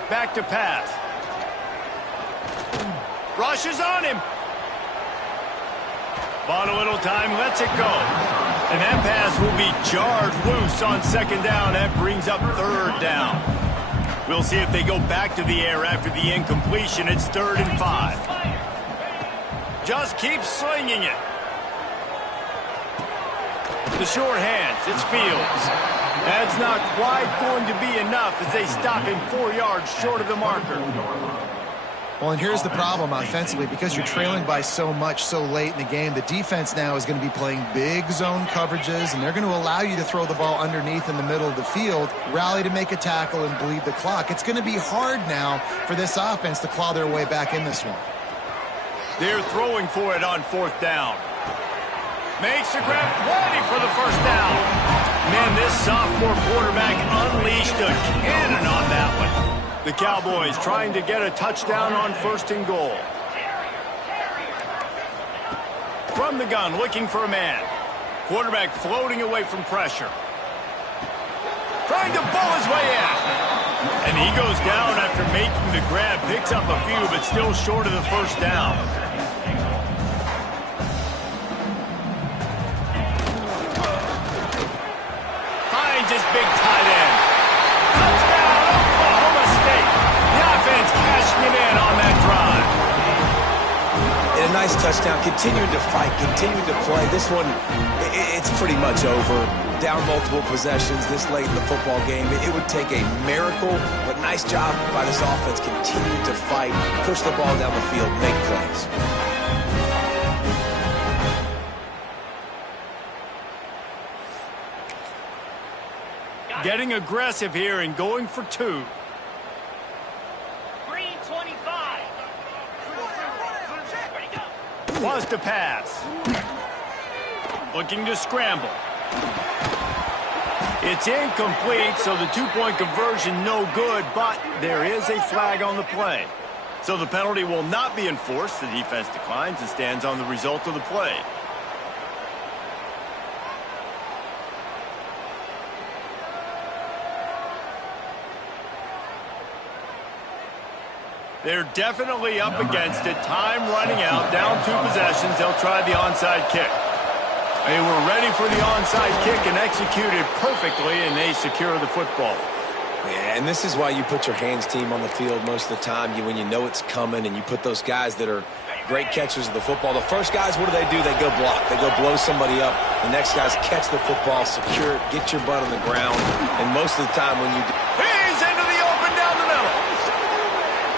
Back to pass. Rushes on him. Bought a little time, lets it go. And that pass will be jarred loose on second down. That brings up third down. We'll see if they go back to the air after the incompletion. It's 3rd and 5. Just keep slinging it. The short hands, it's Fields. That's not quite going to be enough as they stop him 4 yards short of the marker. Well, and here's the problem offensively. Because you're trailing by so much so late in the game, the defense now is going to be playing big zone coverages, and they're going to allow you to throw the ball underneath in the middle of the field, rally to make a tackle, and bleed the clock. It's going to be hard now for this offense to claw their way back in this one. They're throwing for it on 4th down. Makes the grab, plenty for the 1st down. Man, this sophomore quarterback unleashed a cannon on that one. The Cowboys trying to get a touchdown on 1st and goal. From the gun, looking for a man. Quarterback floating away from pressure. Trying to pull his way out. And he goes down after making the grab. Picks up a few, but still short of the 1st down. Finds his big tight end. Touchdown, Oklahoma State. The offense cashing it in on that drive. And a nice touchdown, continuing to fight, continuing to play. This one, it's pretty much over. Down multiple possessions this late in the football game. It would take a miracle, but nice job by this offense continuing to fight, push the ball down the field, make plays. Getting aggressive here and going for 2. Green 25. Was to pass. Looking to scramble. It's incomplete, so the 2-point conversion no good, but there is a flag on the play. So the penalty will not be enforced. The defense declines and stands on the result of the play. They're definitely up against it. Time running out. Down 2 possessions. They'll try the onside kick. They were ready for the onside kick and executed perfectly, and they secure the football. Yeah, and this is why you put your hands team on the field most of the time when you know it's coming, and you put those guys that are great catchers of the football. The first guys, what do? They go block. They go blow somebody up. The next guys catch the football, secure it, get your butt on the ground. And most of the time when you do... He's into the open down the middle.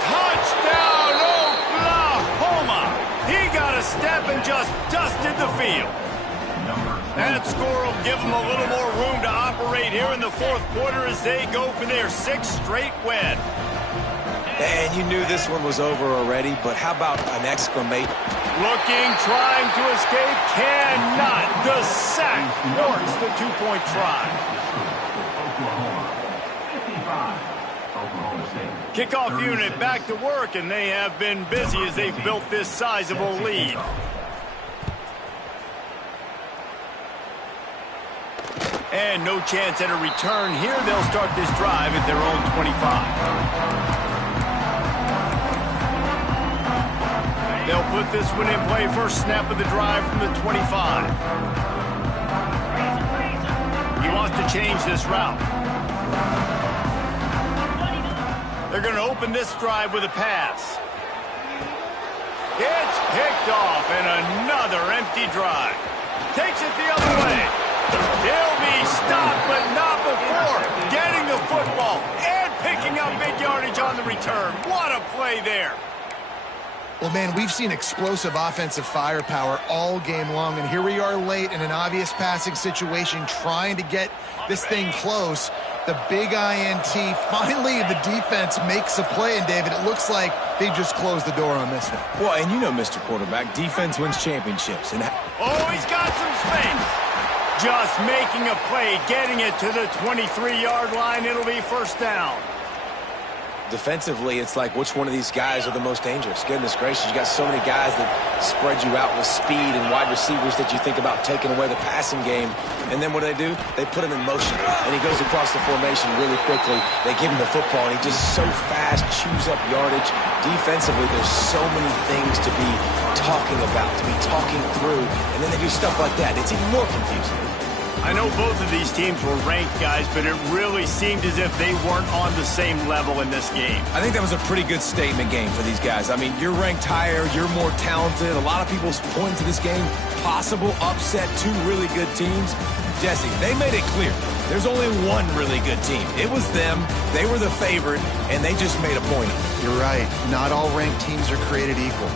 Touchdown, Oklahoma! He got a step and just dusted the field. That score will give them a little more room to operate here in the 4th quarter as they go for their 6th straight win. And you knew this one was over already, but how about an exclamation? Looking, trying to escape, cannot. The sack works the 2-point try. Kickoff unit back to work, and they have been busy as they've built this sizable lead. And no chance at a return here. They'll start this drive at their own 25. They'll put this one in play. First snap of the drive from the 25. He wants to change this route. They're going to open this drive with a pass. It's picked off, and another empty drive. Takes it the other way. He'll be stopped, but not before getting the football and picking up big yardage on the return. What a play there. Well, man, we've seen explosive offensive firepower all game long, and here we are late in an obvious passing situation trying to get this thing close. The big INT, finally the defense makes a play, and David, it looks like they just closed the door on this one. Well, and you know, Mr. Quarterback, defense wins championships. And oh, he's got some space. Just making a play, getting it to the 23-yard line. It'll be 1st down. Defensively, it's like which one of these guys are the most dangerous? Goodness gracious, you got so many guys that spread you out with speed and wide receivers that you think about taking away the passing game. And then what do? They put him in motion, and he goes across the formation really quickly. They give him the football, and he just so fast chews up yardage. Defensively, there's so many things to be talking about, to be talking through, and then they do stuff like that. It's even more confusing. I know both of these teams were ranked, guys, but it really seemed as if they weren't on the same level in this game. I think that was a pretty good statement game for these guys. I mean, you're ranked higher, you're more talented. A lot of people point to this game, possible upset, two really good teams. Jesse, they made it clear. There's only one really good team. It was them. They were the favorite, and they just made a point of it. You're right. Not all ranked teams are created equal.